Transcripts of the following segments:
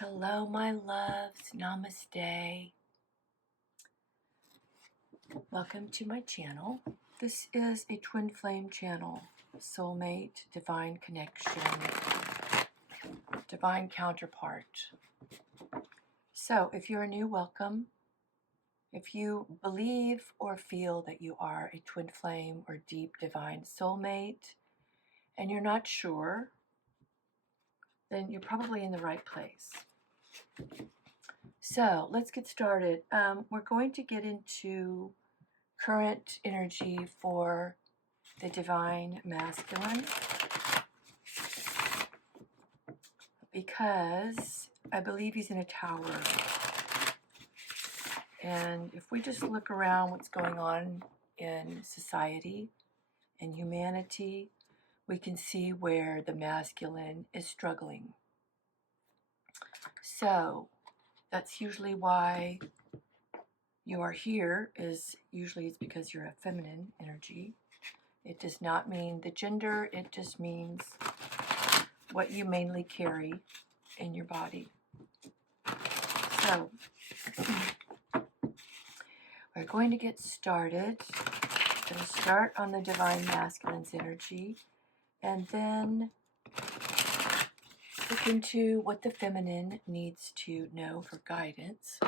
Hello, my loves. Namaste. Welcome to my channel. This is a twin flame channel. Soulmate, divine connection, divine counterpart. So, if you're new, welcome. If you believe or feel that you are a twin flame or deep divine soulmate and you're not sure, then you're probably in the right place. So let's get started. We're going to get into current energy for the divine masculine because I believe he's in a tower. And if we just look around what's going on in society and humanity, we can see where the masculine is struggling. So that's usually why you are here, is usually it's because you're a feminine energy. It does not mean the gender, it just means what you mainly carry in your body. So we're going to get started. I'm going to start on the divine masculine's energy and then look into what the feminine needs to know for guidance.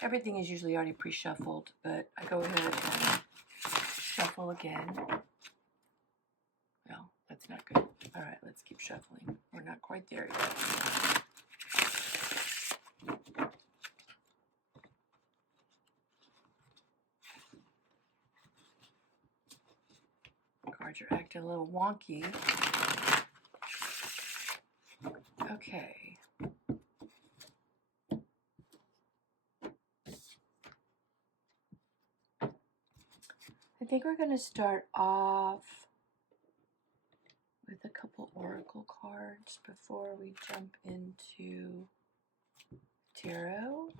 Everything is usually already pre-shuffled, but I go ahead and shuffle again. Well, that's not good. All right, let's keep shuffling. We're not quite there yet. Cards are acting a little wonky. Okay. I think we're going to start off with a couple oracle cards before we jump into tarot.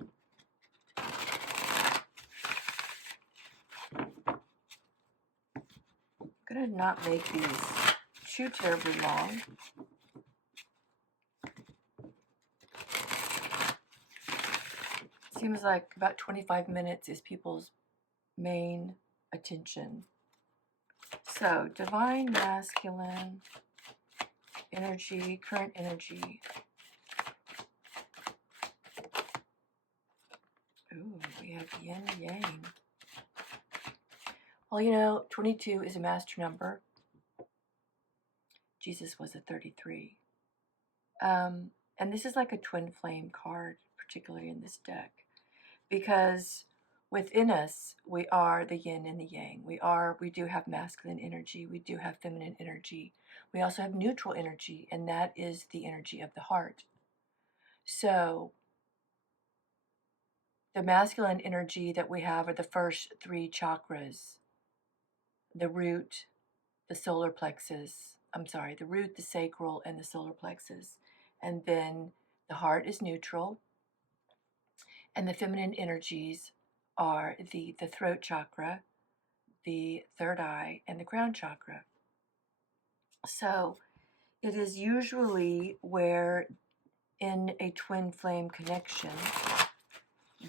I'm going to not make these too terribly long. Seems like about 25 minutes is people's main attention. So, divine masculine energy, current energy. Ooh, we have yin yang. Well, you know, 22 is a master number. Jesus was a 33. And this is like a twin flame card, particularly in this deck, because within us, we are the yin and the yang. We do have masculine energy. We do have feminine energy. We also have neutral energy, and that is the energy of the heart. So the masculine energy that we have are the first three chakras: the root, the solar plexus. The root, the sacral, and the solar plexus. And then the heart is neutral. And the feminine energies are the throat chakra, the third eye, and the crown chakra. So it is usually where in a twin flame connection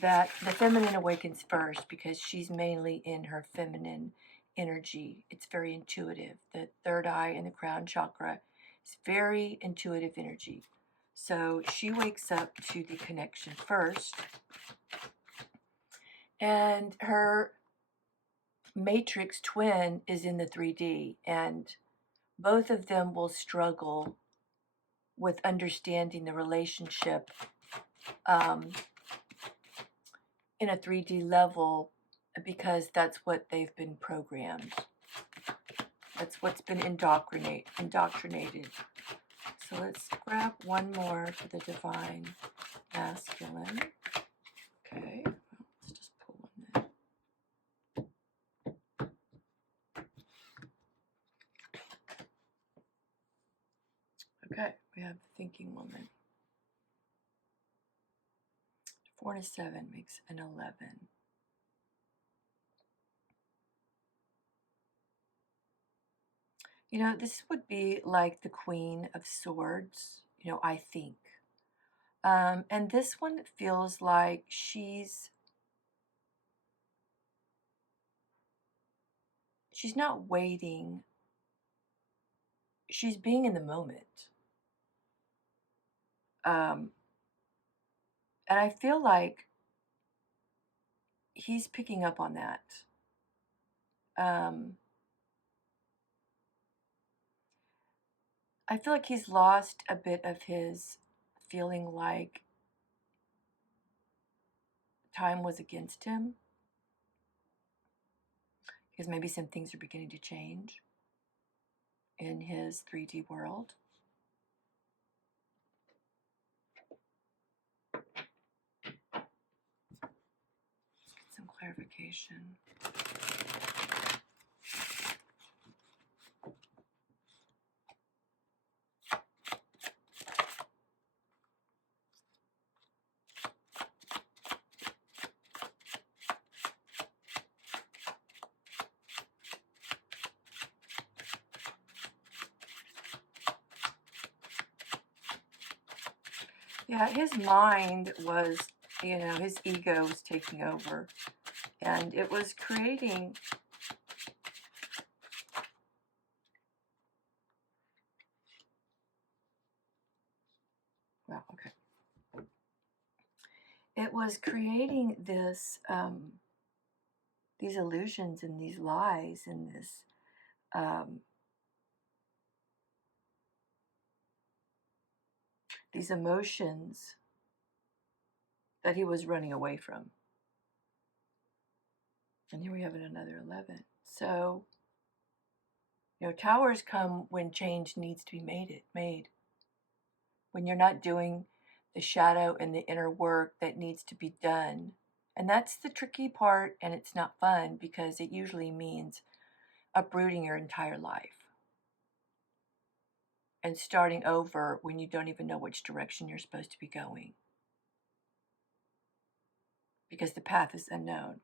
that the feminine awakens first, because she's mainly in her feminine energy. It's very intuitive. The third eye and the crown chakra is very intuitive energy. So she wakes up to the connection first, and her matrix twin is in the 3D, and both of them will struggle with understanding the relationship in a 3D level, because that's what they've been programmed. That's what's been indoctrinated. So let's grab one more for the divine masculine. Okay, well, let's just pull one then. Okay, we have the thinking woman. 4 and a 7 makes an 11. You know, this would be like the Queen of Swords, you know, I think. And this one feels like she's not waiting. She's being in the moment. Um, and I feel like he's picking up on that. Um, I feel like he's lost a bit of his feeling like time was against him because maybe some things are beginning to change in his 3D world. Let's get some clarification. Yeah, his mind was, you know, his ego was taking over, and it was creating. Well, okay. It was creating this, these illusions and these lies and this, um, these emotions that he was running away from. And here we have it, another 11. So, you know, towers come when change needs to be made. When you're not doing the shadow and the inner work that needs to be done. And that's the tricky part, and it's not fun because it usually means uprooting your entire life and starting over when you don't even know which direction you're supposed to be going because the path is unknown.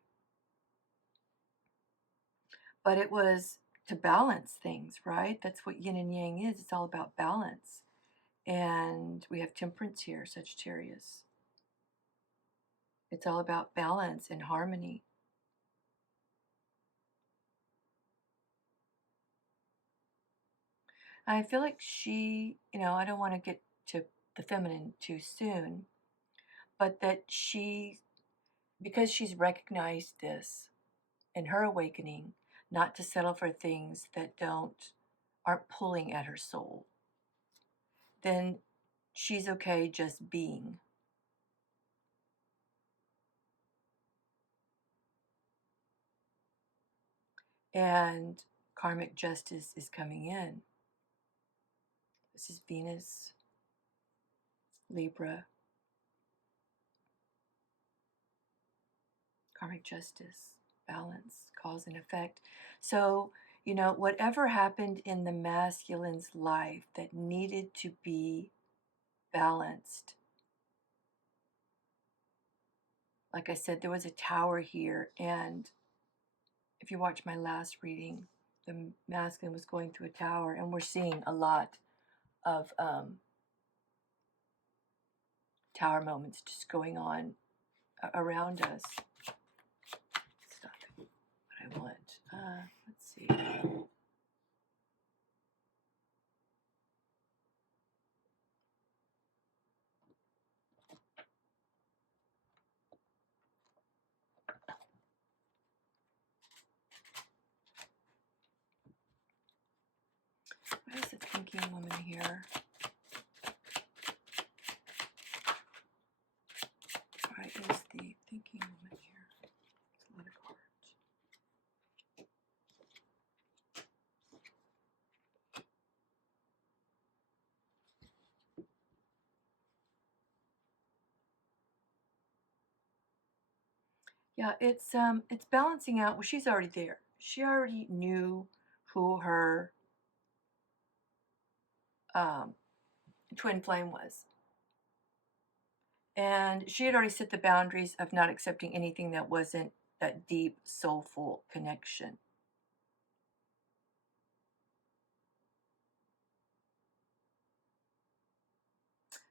But it was to balance things, right? That's what yin and yang is. It's all about balance. And we have temperance here, Sagittarius. It's all about balance and harmony. And I feel like she, you know, I don't want to get to the feminine too soon, but that she, because she's recognized this in her awakening, not to settle for things that aren't pulling at her soul, then she's okay just being. And karmic justice is coming in. This is Venus, Libra, karmic justice, balance, cause and effect. So, you know, whatever happened in the masculine's life that needed to be balanced, like I said, there was a tower here. And if you watch my last reading, the masculine was going through a tower, and we're seeing a lot of tower moments just going on around us. It's not what I want. Let's see. What is the thinking woman here? Why is the thinking woman here? It's a lot of cards. Yeah, it's balancing out. Well, she's already there. She already knew who her twin flame was. And she had already set the boundaries of not accepting anything that wasn't that deep, soulful connection.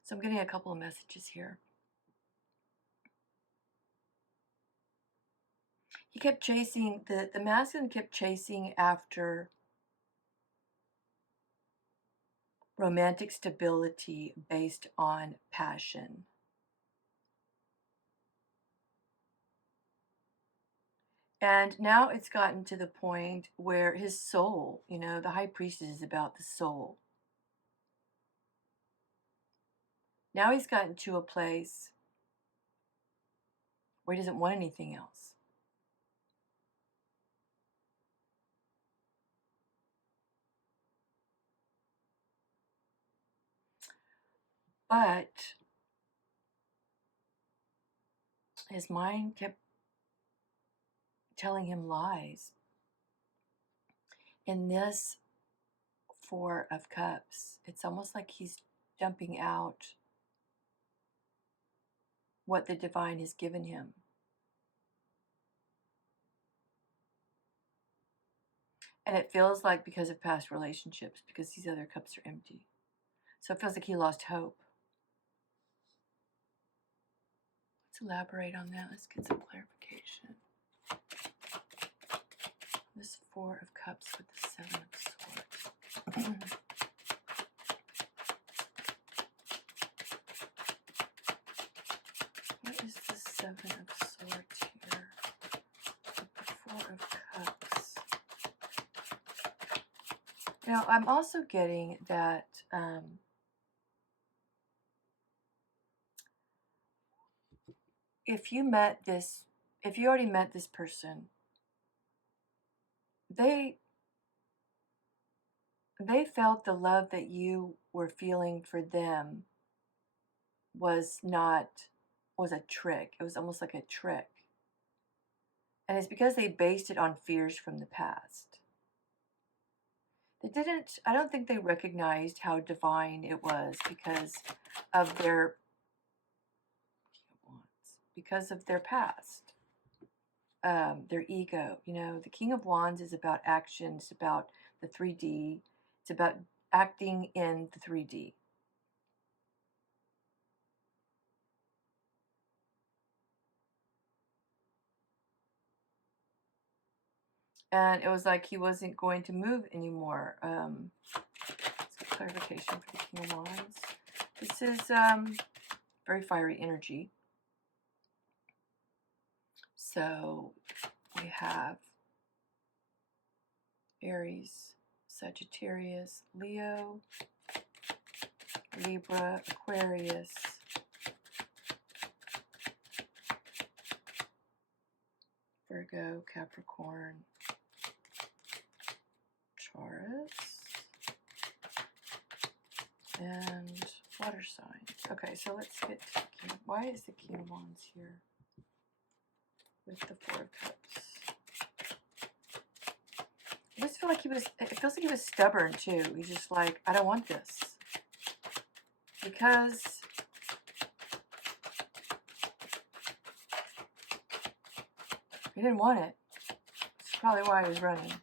So I'm getting a couple of messages here. He kept chasing, the masculine kept chasing after romantic stability based on passion. And now it's gotten to the point where his soul, you know, the high priestess is about the soul. Now he's gotten to a place where he doesn't want anything else. But his mind kept telling him lies. In this Four of Cups, it's almost like he's dumping out what the divine has given him. And it feels like because of past relationships, because these other cups are empty. So it feels like he lost hope. Let's elaborate on that. Let's get some clarification. This Four of Cups with the Seven of Swords. What is the Seven of Swords here? With the Four of Cups. Now, I'm also getting that if you already met this person, they felt the love that you were feeling for them was a trick. It was almost like a trick. And it's because they based it on fears from the past. I don't think they recognized how divine it was because of their past, their ego. You know, the King of Wands is about action. It's about the 3D. It's about acting in the 3D. And it was like he wasn't going to move anymore. Clarification for the King of Wands. This is very fiery energy. So we have Aries, Sagittarius, Leo, Libra, Aquarius, Virgo, Capricorn, Taurus, and water signs. Okay, so let's get to the King. Why is the King of Wands here with the Four of Cups? I just feel like it feels like he was stubborn too. He's just like, I don't want this. Because he didn't want it. That's probably why he was running.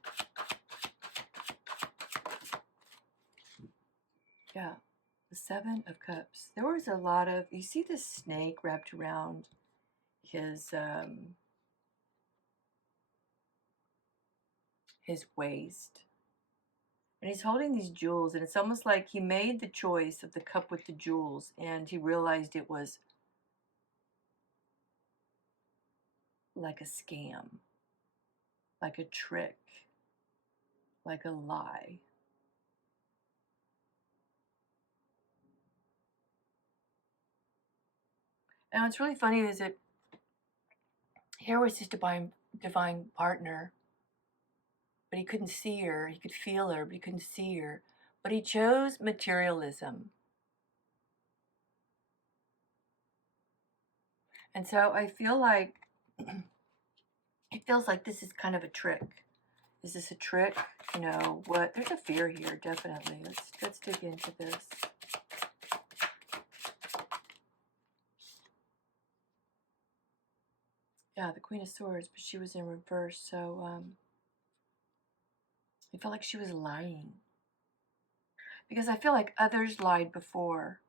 Yeah, the Seven of Cups. There was a lot of, you see this snake wrapped around his waist. And he's holding these jewels, and it's almost like he made the choice of the cup with the jewels, and he realized it was like a scam, like a trick, like a lie. And what's really funny is that here was his divine partner, but he couldn't see her. He could feel her, but he couldn't see her. But he chose materialism. And so I feel like it feels like this is kind of a trick. Is this a trick? You know what? There's a fear here, definitely. Let's dig into this. Yeah, the Queen of Swords, but she was in reverse, so I felt like she was lying. Because I feel like others lied before.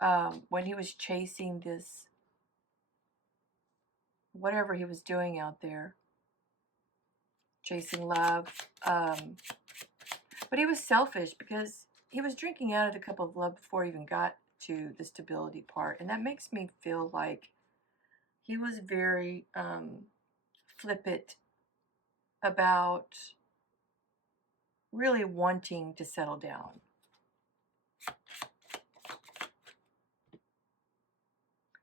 when he was chasing this, whatever he was doing out there, chasing love. But he was selfish because he was drinking out of the cup of love before he even got to the stability part. And that makes me feel like he was very flippant about really wanting to settle down.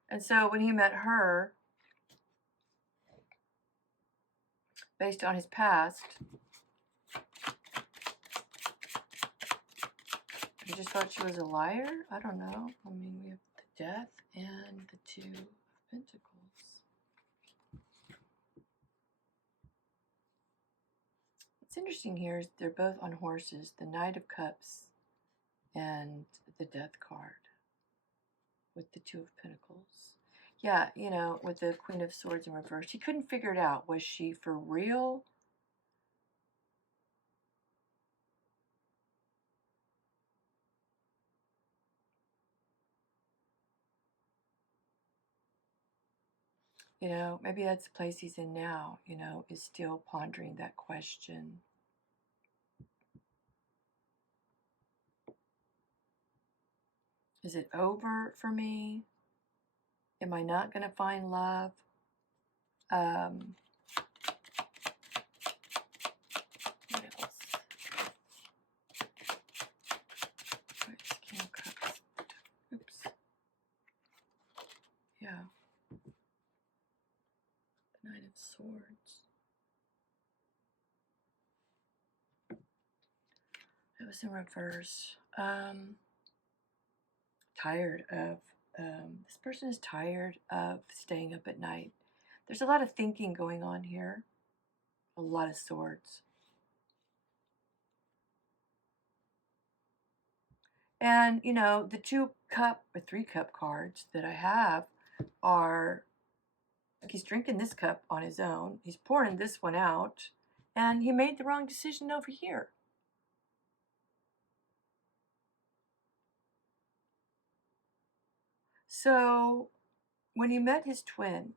And so when he met her, based on his past, he just thought she was a liar? I don't know. I mean, we have the death and the Two of Pentacles. What's interesting here is they're both on horses, the Knight of Cups and the Death card with the Two of Pentacles. Yeah, you know, with the Queen of Swords in reverse. He couldn't figure it out. Was she for real? You know, maybe that's the place he's in now, you know, is still pondering that question. Is it over for me? Am I not going to find love? What else? Where's King of Cups? Oops. Yeah. The Knight of Swords. It was in reverse. Tired of, this person is tired of staying up at night. There's a lot of thinking going on here. A lot of swords. And, you know, the 2-cup or 3-cup cards that I have are, like, he's drinking this cup on his own. He's pouring this one out. And he made the wrong decision over here. So, when he met his twin,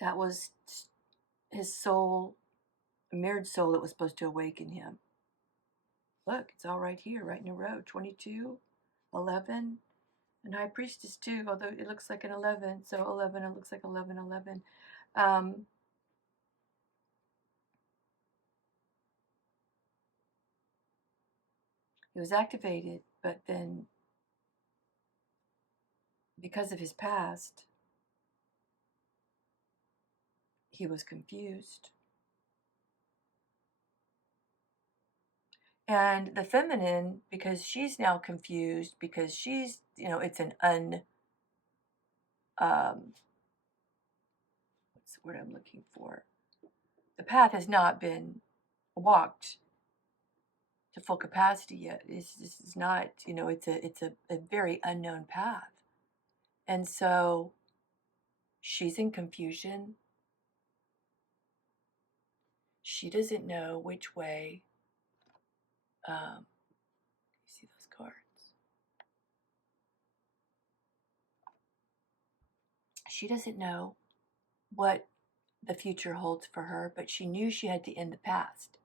that was his soul, a mirrored soul that was supposed to awaken him. Look, it's all right here, right in a row. 22, 11, and High Priestess too, although it looks like an 11. So 11, it looks like 11, 11. He was activated, but then because of his past, he was confused. And the feminine, because she's now confused, because she's, you know, it's an what's the word I'm looking for? The path has not been walked to full capacity yet. This is not, you know, it's a very unknown path. And so she's in confusion. She doesn't know which way. You see those cards? She doesn't know what the future holds for her, but she knew she had to end the past.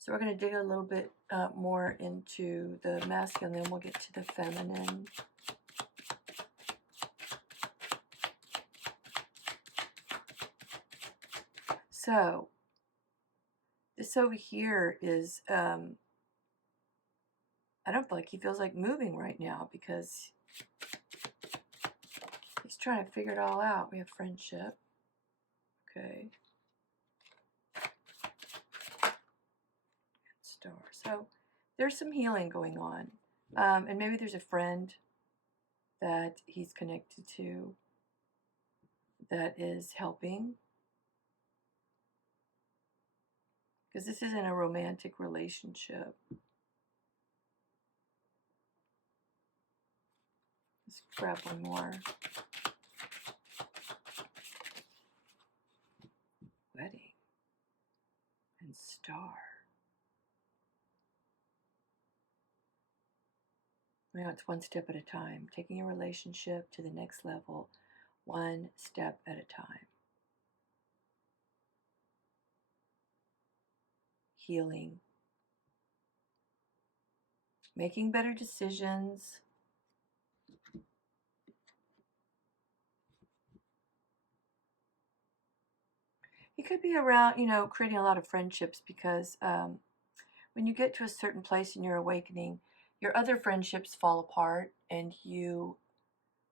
So we're going to dig a little bit more into the masculine, then we'll get to the feminine. So this over here is, I don't feel like he feels like moving right now because he's trying to figure it all out. We have friendship. Okay. Star. So there's some healing going on. And maybe there's a friend that he's connected to that is helping. Because this isn't a romantic relationship. Let's grab one more. Wedding. and Star. You know, it's one step at a time, taking a relationship to the next level, one step at a time. Healing, making better decisions. You could be around, you know, creating a lot of friendships because when you get to a certain place in your awakening, your other friendships fall apart and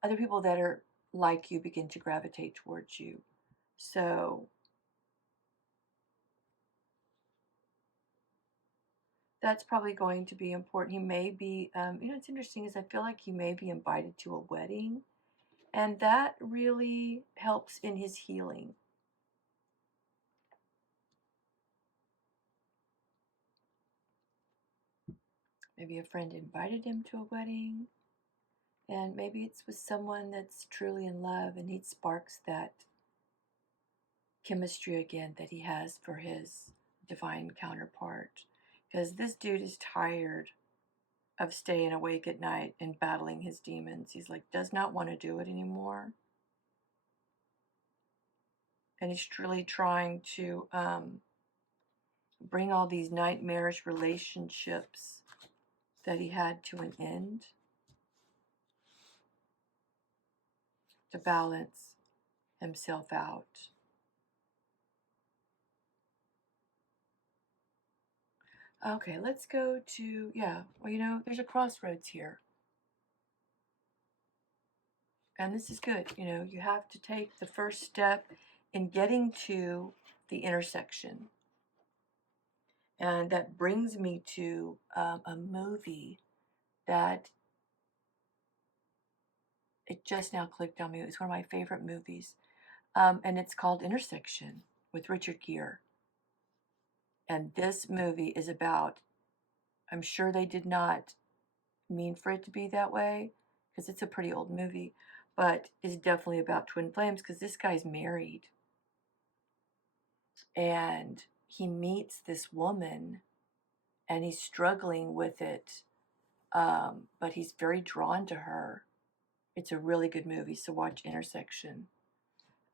other people that are like you begin to gravitate towards you. So that's probably going to be important. He may be, you know, it's interesting is I feel like he may be invited to a wedding, and that really helps in his healing. Maybe a friend invited him to a wedding, and maybe it's with someone that's truly in love and he sparks that chemistry again that he has for his divine counterpart. Because this dude is tired of staying awake at night and battling his demons. He's like, does not want to do it anymore. And he's truly trying to bring all these nightmarish relationships that he had to an end to balance himself out. Okay, let's go to, yeah, well, you know, there's a crossroads here. And this is good. You know, you have to take the first step in getting to the intersection. And that brings me to a movie that it just now clicked on me. It's one of my favorite movies. And it's called Intersection with Richard Gere. And this movie is about, I'm sure they did not mean for it to be that way because it's a pretty old movie, but it's definitely about twin flames because this guy's married and he meets this woman and he's struggling with it, but he's very drawn to her. It's a really good movie, so watch Intersection.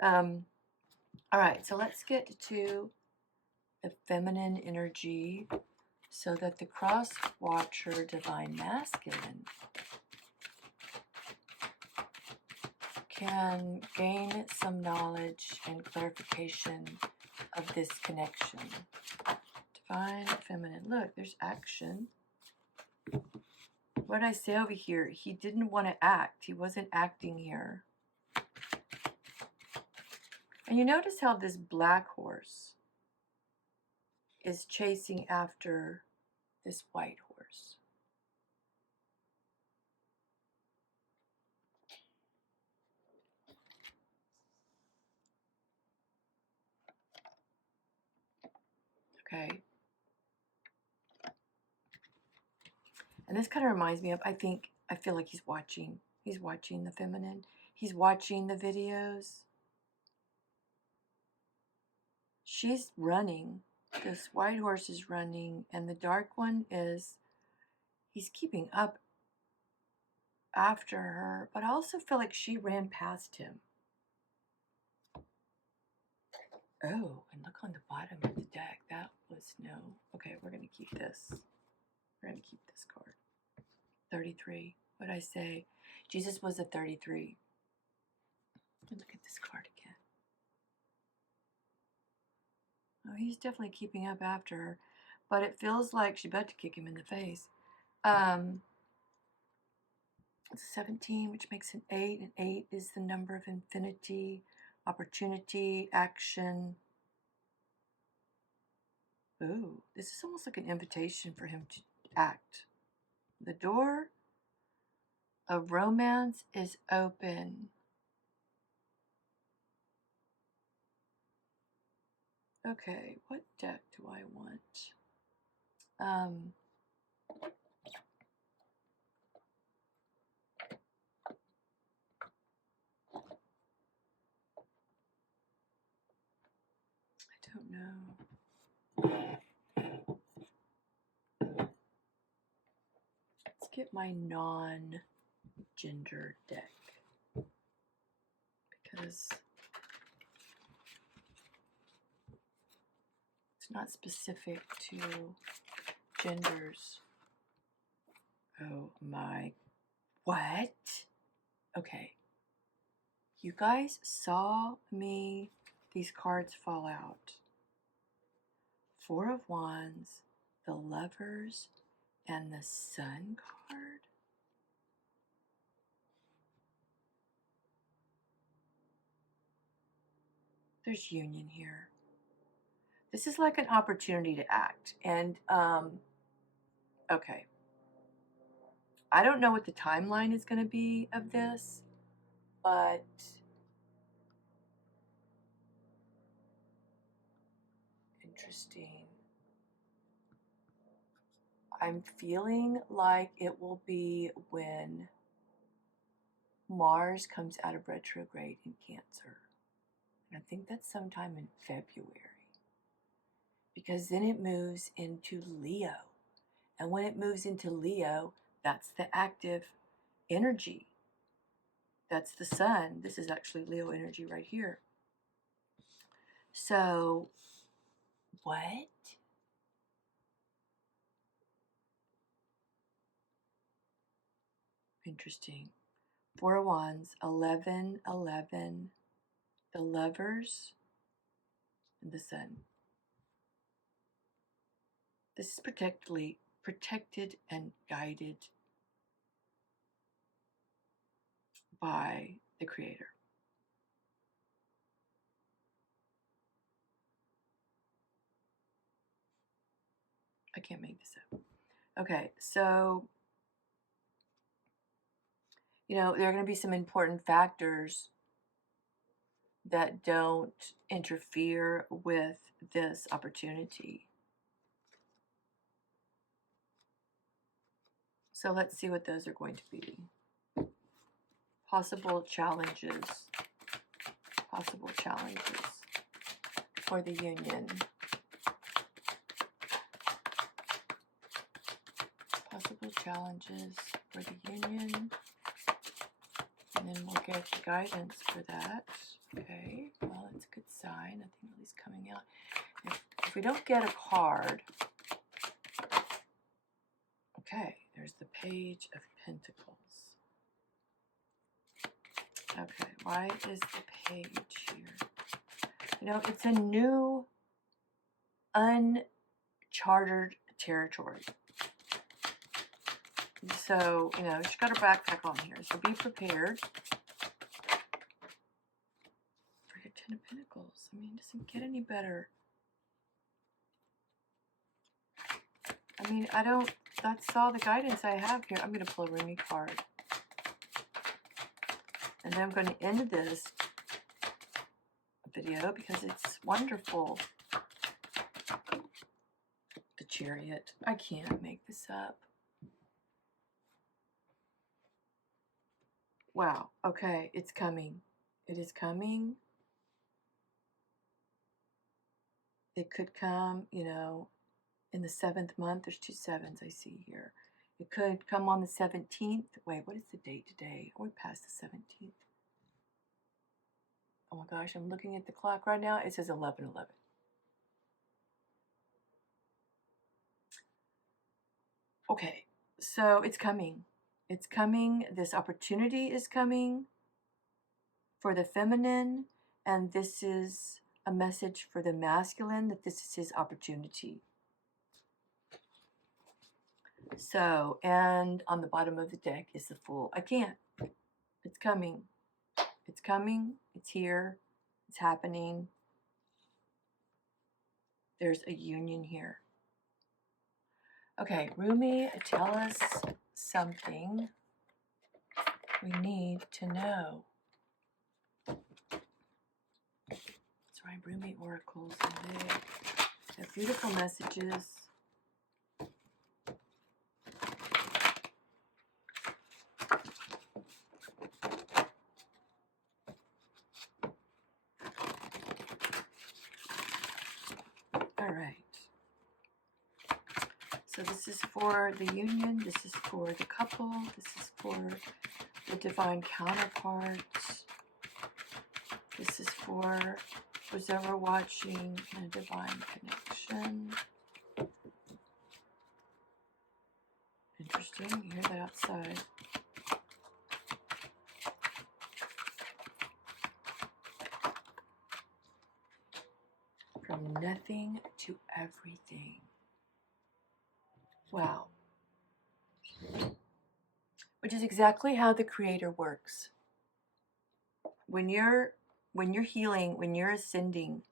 All right, so let's get to the feminine energy so that the cross watcher divine masculine can gain some knowledge and clarification of this connection. Divine feminine. Look, there's action. What did I say over here? He didn't want to act. He wasn't acting here. And you notice how this black horse is chasing after this white horse. Okay. And this kind of reminds me of, I feel like he's watching the feminine. He's watching the videos. She's running. This white horse is running, and the dark one he's keeping up after her, but I also feel like she ran past him. Oh, and look on the bottom of the deck. That was no. Okay, we're going to keep this. We're going to keep this card. 33. What did I say? Jesus was a 33. Look at this card again. Oh, he's definitely keeping up after her, but it feels like she's about to kick him in the face. 17, which makes an 8, and 8 is the number of infinity, opportunity, action. Ooh, this is almost like an invitation for him to act. The door of romance is open. Okay, what deck do I want? I don't know. get my non-gender deck because it's not specific to genders. Oh my, what? Okay. You guys saw me, these cards fall out. Four of Wands, the Lovers, and the Sun card. There's union here. This is like an opportunity to act. And, okay. I don't know what the timeline is going to be of this, but interesting. I'm feeling like it will be when Mars comes out of retrograde in Cancer. And I think that's sometime in February. Because then it moves into Leo. And when it moves into Leo, that's the active energy. That's the sun. This is actually Leo energy right here. So, what? Interesting. Four of Wands, 11, 11, the Lovers, and the Sun. This is protected and guided by the Creator. I can't make this up. Okay, so, you know, there are going to be some important factors that don't interfere with this opportunity. So let's see what those are going to be. Possible challenges for the union. Possible challenges for the union. And then we'll get the guidance for that. Okay, well, that's a good sign. Nothing really is coming out. If we don't get a card, okay, there's the Page of Pentacles. Okay, why is the page here? You know, it's a new, uncharted territory. So, you know, she's got her backpack on here. So be prepared for your Ten of Pentacles. I mean, it doesn't get any better. I mean, that's all the guidance I have here. I'm going to pull a Rumi card. And then I'm going to end this video because it's wonderful. The Chariot. I can't make this up. Wow. Okay, it's coming. It is coming. It could come, you know, in the 7th month. There's 2 sevens I see here. It could come on the 17th. Wait, what is the date today? Are we past the 17th? Oh my gosh, I'm looking at the clock right now. It says 11:11. Okay, so it's coming. It's coming. This opportunity is coming for the feminine, and this is a message for the masculine that this is his opportunity. So, and on the bottom of the deck is the Fool. I can't. It's coming. It's coming. It's here. It's happening. There's a union here. Okay, Rumi, tell us something we need to know. That's right, Rumi oracles. And they have beautiful messages. All right. So this is for the union, this is for the couple, this is for the divine counterparts, this is for who's ever watching a divine connection. Interesting, you hear that outside. From nothing to everything. Wow. Which is exactly how the Creator works. When you're healing, when you're ascending,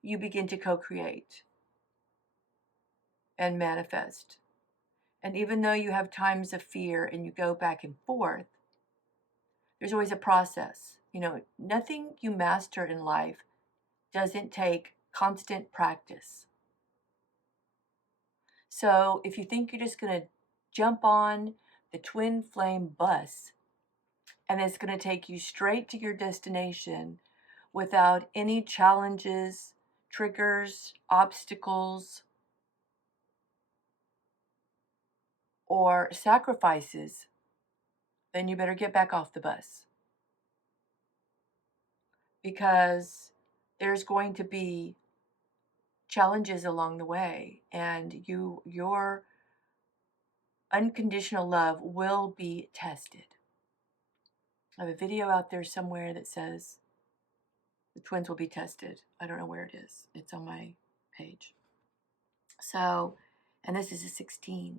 you begin to co-create and manifest. And even though you have times of fear and you go back and forth, there's always a process. You know, nothing you master in life doesn't take constant practice. So if you think you're just going to jump on the Twinflame bus and it's going to take you straight to your destination without any challenges, triggers, obstacles, or sacrifices, then you better get back off the bus. Because there's going to be challenges along the way, and your unconditional love will be tested. I have a video out there somewhere that says the twins will be tested. I don't know where it is. It's on my page. So, and this is a 16,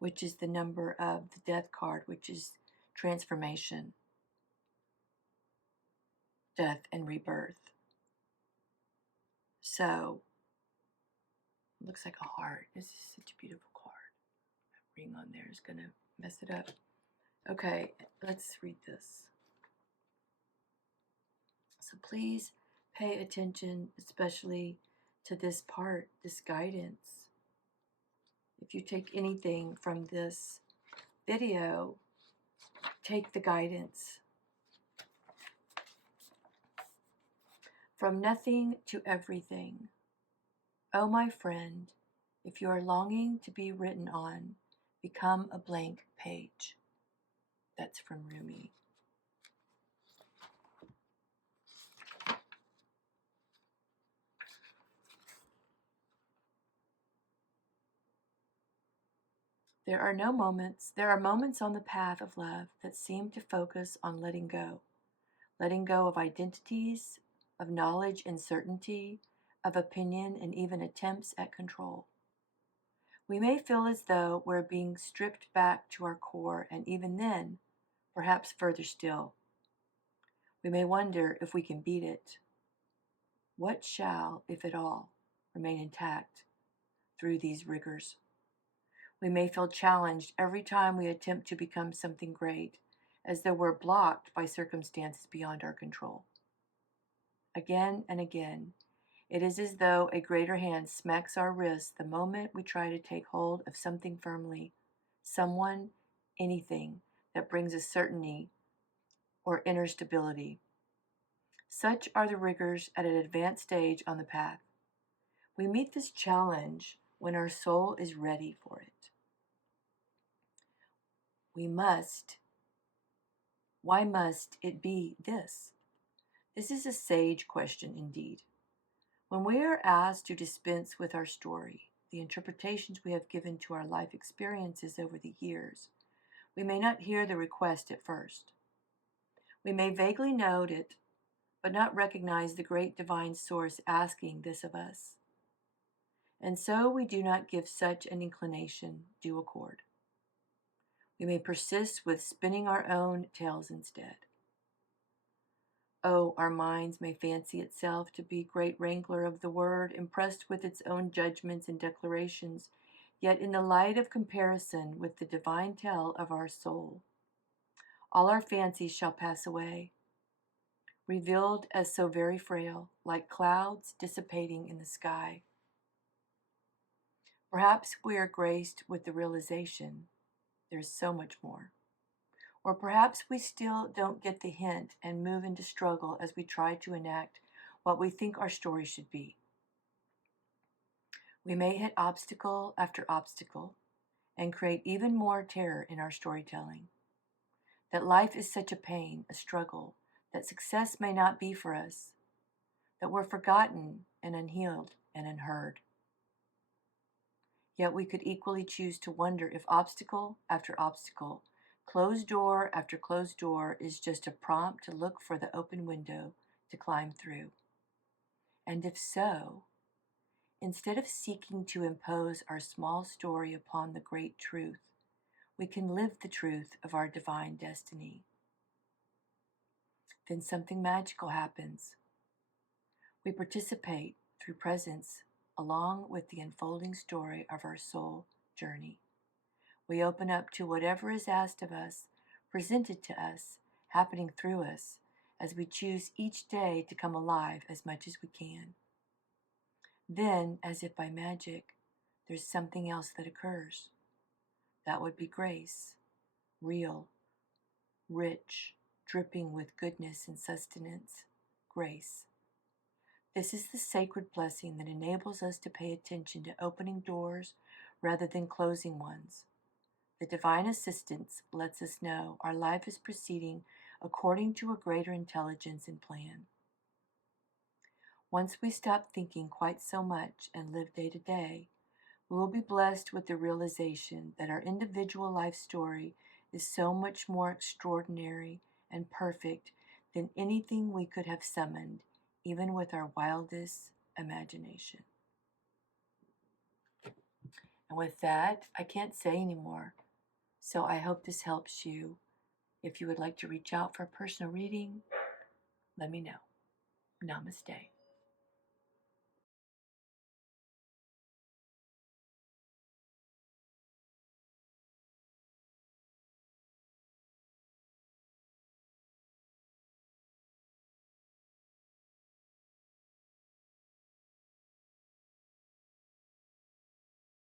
which is the number of the death card, which is transformation, death, and rebirth. So, it looks like a heart. This is such a beautiful card. That ring on there is going to mess it up. Okay, let's read this. So please pay attention, especially to this part, this guidance. If you take anything from this video, take the guidance. From nothing to everything. Oh, my friend, if you are longing to be written on, become a blank page. That's from Rumi. There are moments on the path of love that seem to focus on letting go of identities, of knowledge and certainty, of opinion, and even attempts at control. We may feel as though we're being stripped back to our core, and even then, perhaps further still. We may wonder if we can beat it. What shall, if at all, remain intact through these rigors? We may feel challenged every time we attempt to become something great, as though we're blocked by circumstances beyond our control. Again and again, it is as though a greater hand smacks our wrists the moment we try to take hold of something firmly, someone, anything that brings us certainty or inner stability. Such are the rigors at an advanced stage on the path. We meet this challenge when our soul is ready for it. Why must it be this? This is a sage question indeed. When we are asked to dispense with our story, the interpretations we have given to our life experiences over the years, we may not hear the request at first. We may vaguely note it, but not recognize the great divine source asking this of us. And so we do not give such an inclination due accord. We may persist with spinning our own tales instead. Oh, our minds may fancy itself to be great wrangler of the word, impressed with its own judgments and declarations, yet in the light of comparison with the divine tale of our soul, all our fancies shall pass away, revealed as so very frail, like clouds dissipating in the sky. Perhaps we are graced with the realization there's so much more. Or perhaps we still don't get the hint and move into struggle as we try to enact what we think our story should be. We may hit obstacle after obstacle and create even more terror in our storytelling. That life is such a pain, a struggle, that success may not be for us, that we're forgotten and unhealed and unheard. Yet we could equally choose to wonder if obstacle after obstacle, closed door after closed door is just a prompt to look for the open window to climb through. And if so, instead of seeking to impose our small story upon the great truth, we can live the truth of our divine destiny. Then something magical happens. We participate through presence along with the unfolding story of our soul journey. We open up to whatever is asked of us, presented to us, happening through us, as we choose each day to come alive as much as we can. Then, as if by magic, there's something else that occurs. That would be grace, real, rich, dripping with goodness and sustenance. Grace. This is the sacred blessing that enables us to pay attention to opening doors rather than closing ones. The divine assistance lets us know our life is proceeding according to a greater intelligence and plan. Once we stop thinking quite so much and live day to day, we will be blessed with the realization that our individual life story is so much more extraordinary and perfect than anything we could have summoned, even with our wildest imagination. And with that, I can't say anymore. So I hope this helps you. If you would like to reach out for a personal reading, let me know. Namaste.